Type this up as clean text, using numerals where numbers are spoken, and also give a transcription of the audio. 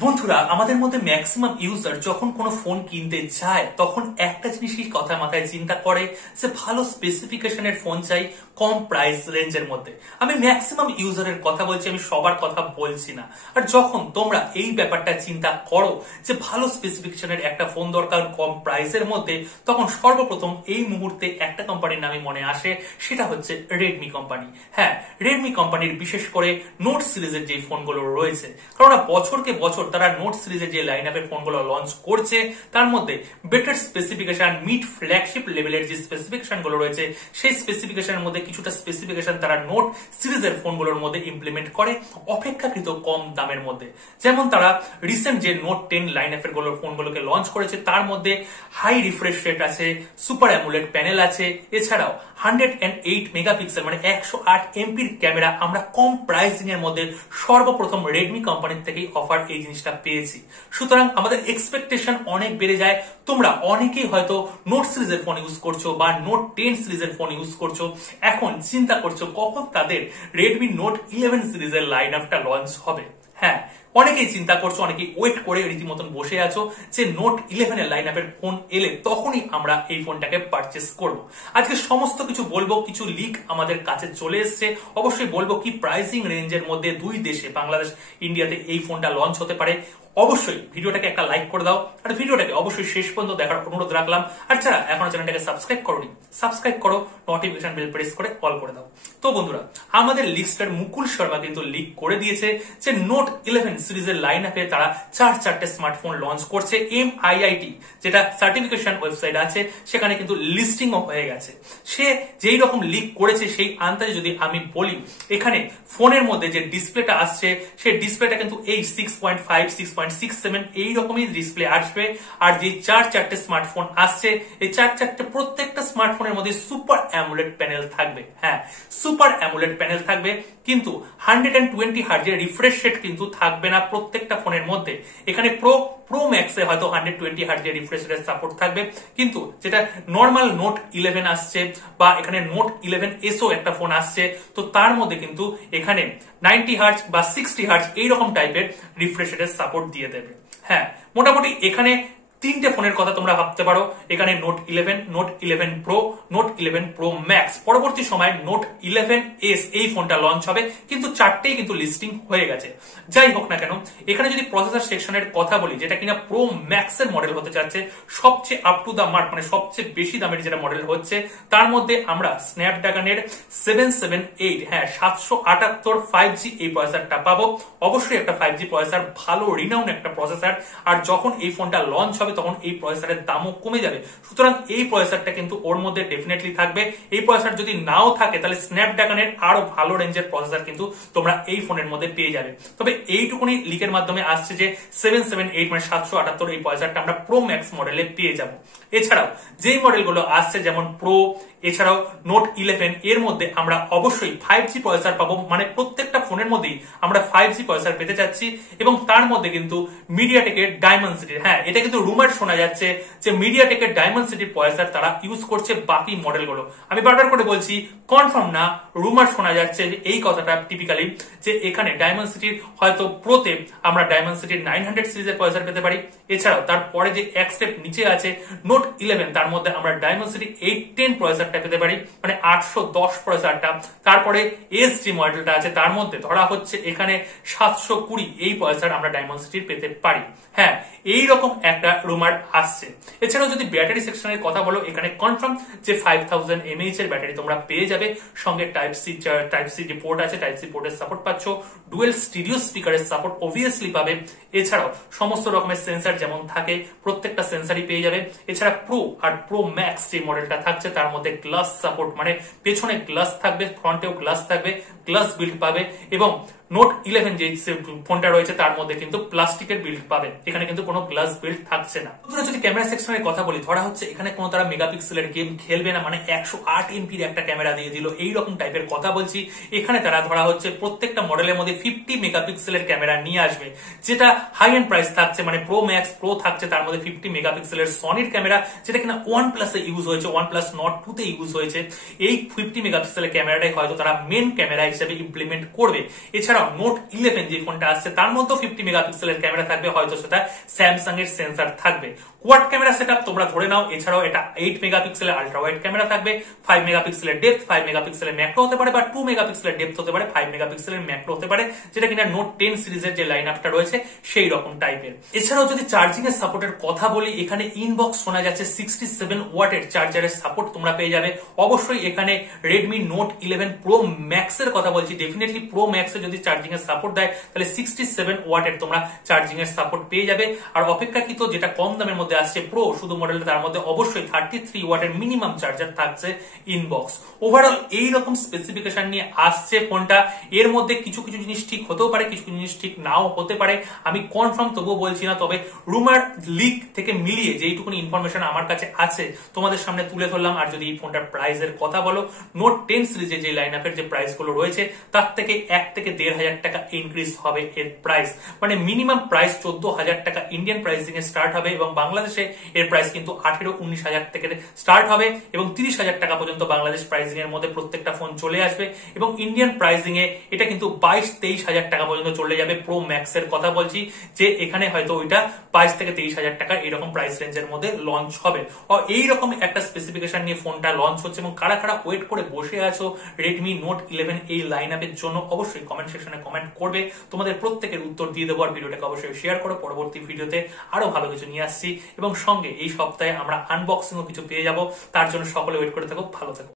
বন্ধুরা, আমাদের মধ্যে ম্যাক্সিমাম ইউজার যখন কোনো ফোন কিনতে চায় তখন একটা জিনিসই কথা মাথায় চিন্তা করে যে ভালো স্পেসিফিকেশনের ফোন চাই কম প্রাইস রেঞ্জের মধ্যে। আমি ম্যাক্সিমাম ইউজারের কথা বলছি, আমি সবার কথা বলছি না। আর যখন তোমরা এই ব্যাপারটা চিন্তা করো যে ভালো স্পেসিফিকেশনের একটা ফোন দরকার কম প্রাইসের মধ্যে, তখন সর্বপ্রথম এই মুহূর্তে একটা কোম্পানির নামে মনে আসে, সেটা হচ্ছে রেডমি কোম্পানি। হ্যাঁ, রেডমি কোম্পানির বিশেষ করে নোট সিরিজের যে ফোনগুলো রয়েছে, কারণ বছরকে বছর তারা নোট সিরিজের যে লাইন আপের ফোনগুলো লঞ্চ করছে তার মধ্যে বেটার স্পেসিফিকেশন, মিড ফ্ল্যাগশিপ লেভেলের যে স্পেসিফিকেশন গুলো রয়েছে সেই স্পেসিফিকেশনের মধ্যে কিছুটা স্পেসিফিকেশন তারা নোট সিরিজের ফোনগুলোর মধ্যে ইমপ্লিমেন্ট করে অপেক্ষাকৃত কম দামের মধ্যে। যেমন তারা রিসেন্ট যে নোট 10 লাইন আপের ফোনগুলোকে লঞ্চ করেছে তার মধ্যে হাই রিফ্রেশ রেট আছে, সুপার অ্যামোলেড প্যানেল আছে, এছাড়াও 108 মেগাপিক্সেল মানে 108 এমপির ক্যামেরা আমরা কম প্রাইসিং এর মধ্যে সর্বপ্রথম রেডমি কোম্পানির থেকেই অফার এই জিনিসটা পেয়েছি। সুতরাং আমাদের এক্সপেকটেশন অনেক বেড়ে যায়। তোমরা অনেকেই হয়তো নোট সিরিজের ফোন ইউজ করছো বা নোট 10 সিরিজের ফোন ইউজ করছো, এখন চিন্তা করছো কখন তাদের রেডমি নোট 11 সিরিজের লাইন আপটা লঞ্চ হবে। হ্যাঁ, অনেকেই চিন্তা করছো, অনেকেই ওয়েট করে রীতিমতন বসে আছো যে নোট 11 এর লাইন আপের ফোন এলে তখনই আমরা এই ফোনটাকে পারচেস করব। আজকে সমস্ত কিছু বলবো, কিছু লিক আমাদের কাছে চলে এসেছে, অবশ্যই বলবো কি প্রাইসিং রেঞ্জের মধ্যে দুই দেশে বাংলাদেশ ইন্ডিয়াতে এই ফোনটা লঞ্চ হতে পারে। অবশ্যই ভিডিওটাকে একটা লাইক করে দাও আর ভিডিওটাকে অবশ্যই শেষ পর্যন্ত দেখার অনুরোধ রাখলাম। আর যারা এখনো চ্যানেলটাকে সাবস্ক্রাইব করোনি, সাবস্ক্রাইব করো, নোটিফিকেশন বেল প্রেস করে অল করে দাও। তো বন্ধুরা, আমাদের লিস্টার মুকুল শর্মা কিন্তু লিক করে দিয়েছে যে নোট 11 সিরিজের লাইন আপে তারা চারটে স্মার্টফোন লঞ্চ করছে। MIIT যেটা সার্টিফিকেশন ওয়েবসাইট আছে সেখানে কিন্তু লিস্টিংও হয়ে গেছে। সে যেই রকম লিক করেছে সেই আন্দাজে যদি আমি বলি, এখানে ফোনের মধ্যে যে ডিসপ্লেটা আসছে সেই ডিসপ্লেটা কিন্তু এই 6.5 6.67 এই রকমই ডিসপ্লে আসবে। আর যে চারটে স্মার্টফোন আসছে এই চারটে প্রত্যেকটা স্মার্টফোনের মধ্যে সুপার অ্যামোলেড প্যানেল থাকবে। হ্যাঁ, সুপার অ্যামোলেড প্যানেল থাকবে, কিন্তু 120 হার্জের রিফ্রেশ রেট কিন্তু থাকবে না প্রত্যেকটা ফোনের মধ্যে। এখানে প্রো ম্যাক্সে হয়তো 120 হার্জের রিফ্রেশ রেট সাপোর্ট থাকবে, কিন্তু যেটা নর্মাল নোট 11 আসছে বা এখানে নোট 11 এসও একটা ফোন আসছে, তো তার মধ্যে কিন্তু এখানে 90 হার্জ বা 60 হার্জ এইরকম টাইপের রিফ্রেশ রেটের সাপোর্ট দিয়ে দেবে। হ্যাঁ, মোটামুটি এখানে তিনটে ফোনের কথা তোমরা ভাবতে পারো। এখানে note 11, note 11 pro, note 11 pro max, পরবর্তী সময় নোট 11s এই ফোনটা লঞ্চ হবে, কিন্তু চারটেই কিন্তু লিস্টিং হয়ে গেছে। যাই হোক না কেন, এখানে যদি প্রসেসর সেকশনের কথা বলি, যেটা কিনা প্রো ম্যাক্স এর মডেল হতে যাচ্ছে, সবচেয়ে আপ টু দা মার্ক মানে সবচেয়ে বেশি দামের যেটা মডেল হচ্ছে, তার মধ্যে আমরা স্ন্যাপড্রাগনের 778 হ্যাঁ 778 5G এই প্রসেসরটা পাবো। অবশ্যই একটা 5G প্রসেসর, ভালো রিনাউন একটা প্রসেসর। আর যখন এই ফোনটা লঞ্চ হবে তখন এই প্রসেসরের দামও কমে যাবে, সুতরাং এই প্রসেসরটা কিন্তু ওর মধ্যে ডেফিনেটলি থাকবে। এই প্রসেসর যদি নাও থাকে তাহলে স্ন্যাপড্রাগনের আরো ভালো রেঞ্জের প্রসেসর কিন্তু তোমরা এই ফোনের মধ্যে পেয়ে যাবে। তবে এইটুকুনি লিকের মাধ্যমে আসছে যে 778 মানে 778 এই প্রসেসরটা আমরা প্রো ম্যাক্স মডেলে পেয়ে যাব। এছাড়াও যেই মডেলগুলো আসছে যেমন প্রো, এছাড়াও নোট 11 এর মধ্যে আমরা অবশ্যই 5G প্রসেসর পাবো, মানে প্রত্যেকটা ফোনের মধ্যেই আমরা 5G প্রসেসর পেতে যাচ্ছি। এবং তার মধ্যে কিন্তু মিডিয়াটেকের ডায়মন্ডসিটি, হ্যাঁ এটা কিন্তু রুমার শোনা যাচ্ছে যে মিডিয়াটেকের ডায়মন্ডসিটি প্রসেসর তারা ইউজ করছে বাকি মডেলগুলো। আমি বারবার করে বলছি, কনফার্ম না, রুমার শোনা যাচ্ছে এই কথাটা টিপিক্যালি, যে এখানে ডায়মন্ডসিটির হয়তো প্রোতে আমরা ডায়মন্ডসিটির 900 সিরিজের প্রসেসর পেতে পারি। এছাড়াও তারপরে যে এক স্টেপ নিচে আছে নোট 11, তার মধ্যে আমরা ডায়মন্ডসিটি 810 প্রসেসরটা পেতে পারি, মানে 810 প্রসেসরটা। তারপরে SG মডেলটা আছে, তার মধ্যে ধরা হচ্ছে এখানে 720 এই প্রসেসর আমরা ডায়মন্ডসিটির পেতে পারি। হ্যাঁ, এইরকম একটা রুমার আসছে। এছাড়াও যদি ব্যাটারি সেকশনের কথা বলো, এখানে কনফার্ম যে 5000 mAh এর ব্যাটারি তোমরা পেয়ে যাবে, সঙ্গে টাইপ সি পোর্ট আছে, টাইপ সি পোর্টের সাপোর্ট পাচ্ছ, ডুয়েল স্টিরিও স্পিকারের সাপোর্ট অবভিয়াসলি পাবে। এছাড়াও সমস্ত রকমের সেন্সর যেমন থাকে প্রত্যেকটা সেন্সরই পেয়ে যাবে। এছাড়া প্রো আর প্রো ম্যাক্স যে মডেলটা থাকছে তার মধ্যে গ্লাস সাপোর্ট, মানে পেছনে গ্লাস থাকবে, ফ্রন্টেও গ্লাস থাকবে, গ্লাস বিল্ড পাবে। এবং নোট 11 যে ফোনটা রয়েছে তার মধ্যে কিন্তু প্লাস্টিকের বিল্ড পাবে, এখানে কিন্তু কোনো গ্লাস বিল্ড থাকছে না। যদি ক্যামেরা সেকশনের কথা বলি, ধরা হচ্ছে এখানে কোনো তারা মেগাপিক্সেলের গেম খেলবে না, মানে 108 এমপির একটা ক্যামেরা দিয়ে দিল এইরকম টাইপের কথা বলছি। এখানে তারা ধরা হচ্ছে প্রত্যেকটা মডেলের মধ্যে 50 মেগাপিক্সেলের ক্যামেরা নিয়ে আসবে, যেটা হাই এন্ড প্রাইস থাকছে, মানে প্রো ম্যাক্স প্রো থাকছে তার মধ্যে 50 মেগাপিক্সেলের সনির ক্যামেরা, যেটা কিনা OnePlus এ ইউজ হয়েছে, OnePlus Nord 2 তে ইউজ হয়েছে। এই 50 মেগাপিক্সেলের ক্যামেরাটাই হয়তো তারা মেন ক্যামেরা হিসেবে ইমপ্লিমেন্ট করবে। এছাড়া এছাড়াও নোট 11 যে ফোনটা আসছে তার মধ্যে 50 মেগাপিক্সেলের ক্যামেরা থাকবে, হয়তো সেটা স্যামসাং এর সেন্সর থাকবে। কোয়াড ক্যামেরা সেটআপ তোমরা ধরে নাও। এছাড়াও এটা 8 মেগাপিক্সেলের আলট্রা ওয়াইড ক্যামেরা থাকবে, 5 মেগাপিক্সেলের ডেপথ, 5 মেগাপিক্সেলের ম্যাক্রো হতে পারে, বা 2 মেগাপিক্সেলের ডেপথ হতে পারে, 5 মেগাপিক্সেলের ম্যাক্রো হতে পারে, যেটা কিনা নোট 10 সিরিজের যে লাইন আপটা রয়েছে সেই রকম টাইপের। এছাড়াও যদি চার্জিং এর সাপোর্টের কথা বলি, এখানে ইনবক্স শোনা যাচ্ছে 67 ওয়াটের চার্জারের সাপোর্ট তোমরা পেয়ে যাবে। অবশ্যই এখানে রেডমি নোট 11 প্রো ম্যাক্স এর কথা বলছি, ডেফিনেটলি প্রো ম্যাক্স এ যদি চার্জিং এর সাপোর্ট দেয় তাহলে 67 ওয়াটের তোমরা চার্জিং এর সাপোর্ট পেয়ে যাবে। আর অপেক্ষাকৃত যেটা কম দামের মধ্যে আসছে প্রো শুধু মডেলটা, তার মধ্যে অবশ্যই 33 ওয়াটের মিনিমাম চার্জার থাকছে ইনবক্স। ওভারঅল এইরকম স্পেসিফিকেশন নিয়ে আসছে ফোনটা। এর মধ্যে কিছু কিছু জিনিস ঠিক হতেও পারে, কিছু কিছু জিনিস ঠিক নাও হতে পারে, আমি কনফার্ম তবুও বলছি না। তবে রুমার লিক থেকে মিলিয়ে যেইটুকুনি ইনফরমেশন আমার কাছে আছে তোমাদের সামনে তুলে ধরলাম। আর যদি এই ফোনটার প্রাইসের কথা বলো, নোট 10 সিরিজে যে লাইন আপের যে প্রাইস গুলো রয়েছে তার থেকে 1 থেকে 1,500 টাকা ইনক্রিজ হবে এর প্রাইস, মানে মিনিমাম প্রাইস 14,000 টাকা ইন্ডিয়ান প্রাইসিং এ স্টার্ট হবে, এবং বাংলাদেশে এর প্রাইস কিন্তু 18-19,000 থেকে স্টার্ট হবে, এবং 30,000 টাকা পর্যন্ত বাংলাদেশ প্রাইসিং এর মধ্যে প্রত্যেকটা ফোন চলে আসবে। এবং ইন্ডিয়ান প্রাইসিং এ এটা কিন্তু 22-23,000 টাকা পর্যন্ত চলে যাবে। প্রো ম্যাক্স এর কথা বলছি, যে এখানে হয়তো ওইটা 22 থেকে 23,000 টাকা এরকম প্রাইস রেঞ্জের মধ্যে লঞ্চ হবে। এইরকম একটা স্পেসিফিকেশন নিয়ে ফোনটা লঞ্চ হচ্ছে, এবং কারা কারা ওয়েট করে বসে আছো রেডমি নোট 11 এই লাইন আপের জন্য অবশ্যই কমেন্ট সেকশনে কমেন্ট করবে। তোমাদের প্রত্যেকের উত্তর দিয়ে দেবো। আর ভিডিওটাকে অবশ্যই শেয়ার করো। পরবর্তী ভিডিওতে আরো ভালো কিছু নিয়ে আসছি, এবং সঙ্গে এই সপ্তাহে আমরা আনবক্সিংও কিছু পেয়ে যাব। তার জন্য সকলে ওয়েট করে থাকো। ভালো থাকো।